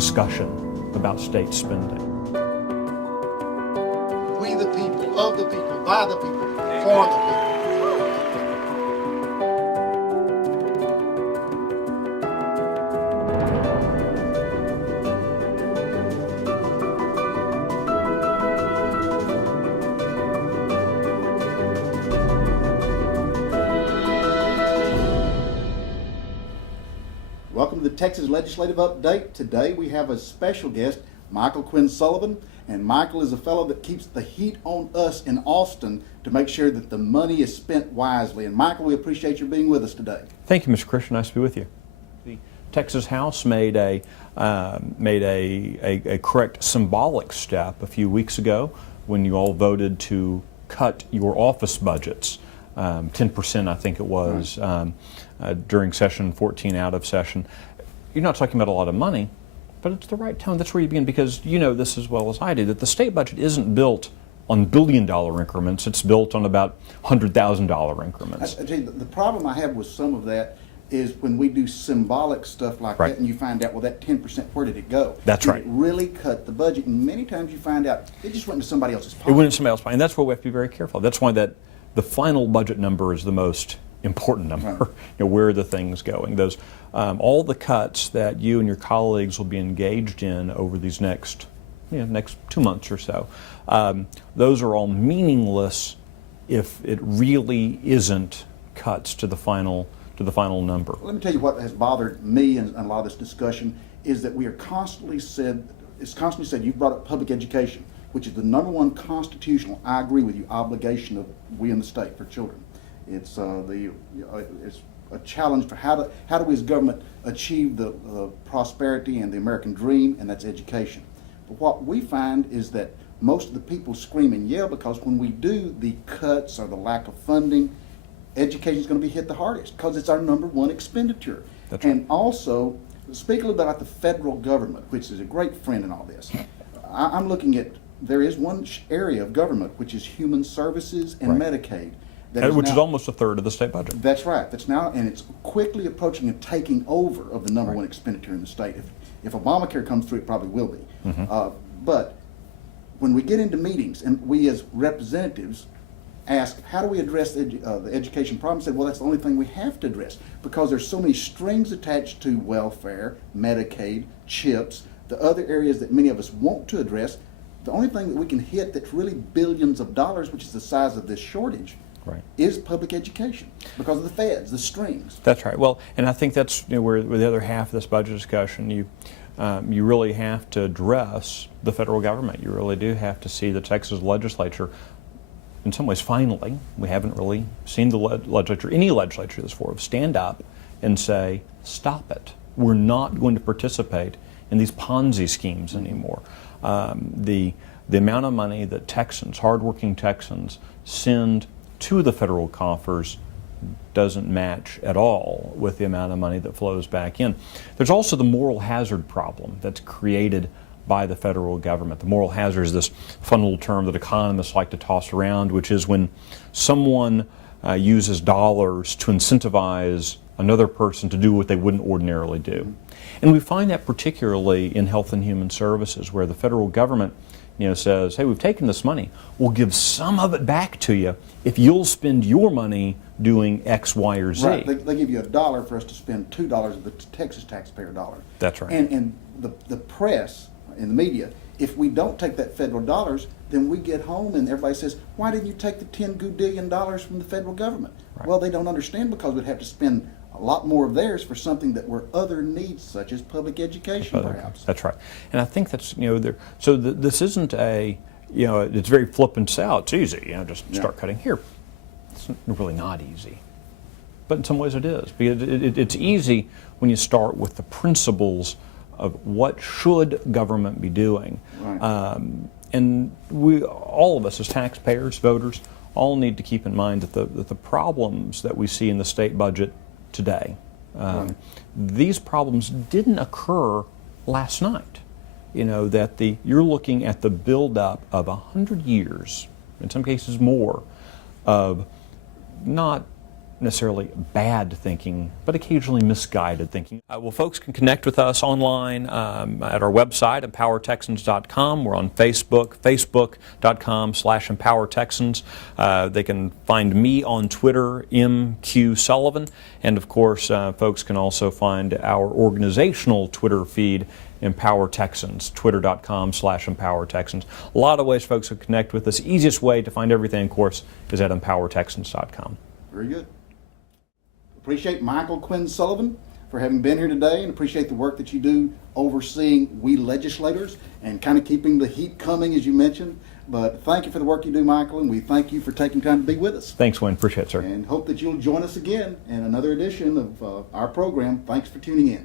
discussion about state spending. We the people, of the people, by the people, for the people. Welcome to the Texas Legislative Update. Today we have a special guest, Michael Quinn Sullivan, and Michael is a fellow that keeps the heat on us in Austin to make sure that the money is spent wisely. And Michael, we appreciate your being with us today. Thank you, Mr. Christian. Nice to be with you. The Texas House made a correct symbolic step a few weeks ago when you all voted to cut your office budgets. 10%, I think it was, during session 14 out of session. You're not talking about a lot of money, but it's the right tone. That's where you begin, because you know this as well as I do, that the state budget isn't built on billion-dollar increments. It's built on about $100,000 increments. The problem I have with some of that is when we do symbolic stuff like that and you find out, well, that 10%, where did it go? That's right. It really cut the budget, and many times you find out it just went into somebody else's pocket. It went into somebody else's pocket, and that's where we have to be very careful. That's why that the final budget number is the most important number. Right. Where are the things going? Those all the cuts that you and your colleagues will be engaged in over these next 2 months or so, those are all meaningless if it really isn't cuts to the final number. Let me tell you what has bothered me in a lot of this discussion is that we are constantly said, you brought up public education, which is the #1 constitutional, I agree with you, obligation of we in the state for children. It's it's a challenge for how do we as government achieve the prosperity and the American dream, and that's education. But what we find is that most of the people scream and yell because when we do the cuts or the lack of funding, education is going to be hit the hardest because it's our #1 expenditure. That's right. And also, speak a little bit about the federal government, which is a great friend in all this. I'm looking at, there is one area of government which is human services and Medicaid. Which is almost a third of the state budget. That's right. That's now, and it's quickly approaching and taking over of the #1 expenditure in the state. If Obamacare comes through, it probably will be. But when we get into meetings and we as representatives ask, how do we address the education problem? Say, well, that's the only thing we have to address because there's so many strings attached to welfare, Medicaid, CHIPS, the other areas that many of us want to address. The only thing that we can hit that's really billions of dollars, which is the size of this shortage, is public education because of the feds, the strings. That's right. Well, and I think that's where the other half of this budget discussion, you really have to address the federal government. You really do have to see the Texas legislature. In some ways, finally, we haven't really seen the legislature, any legislature this far, stand up and say, stop it. We're not going to participate in these Ponzi schemes anymore. The amount of money that Texans, hardworking Texans, send to the federal coffers doesn't match at all with the amount of money that flows back in. There's also the moral hazard problem that's created by the federal government. The moral hazard is this fun little term that economists like to toss around, which is when someone uses dollars to incentivize another person to do what they wouldn't ordinarily do. And we find that particularly in health and human services, where the federal government says, hey, we've taken this money, we'll give some of it back to you if you'll spend your money doing X, Y, or Z. Right. They give you $1 for us to spend $2 of the Texas taxpayer dollar. That's right. And the press and the media, if we don't take that federal dollars, then we get home and everybody says, why didn't you take the $10 goodillion from the federal government? Right. Well, they don't understand because we'd have to spend a lot more of theirs for something that were other needs, such as public education, perhaps. That's right. And I think that's, this isn't it's very flippant say, oh, it's easy, just start cutting here. It's really not easy. But in some ways it is. Because it's easy when you start with the principles of what should government be doing. Right. And all of us as taxpayers, voters, all need to keep in mind that the problems that we see in the state budget today, these problems didn't occur last night. You're looking at the buildup of 100 years, in some cases more, of not necessarily bad thinking, but occasionally misguided thinking. Well, folks can connect with us online at our website, empowertexans.com. We're on Facebook, facebook.com/empowertexans. They can find me on Twitter, MQ Sullivan. And of course, folks can also find our organizational Twitter feed, Empower Texans, twitter.com/empowertexans. A lot of ways folks can connect with us. Easiest way to find everything, of course, is at empowertexans.com. Very good. Appreciate Michael Quinn Sullivan for having been here today, and appreciate the work that you do overseeing we legislators and kind of keeping the heat coming, as you mentioned. But thank you for the work you do, Michael, and we thank you for taking time to be with us. Thanks, Wayne. Appreciate it, sir. And hope that you'll join us again in another edition of our program. Thanks for tuning in.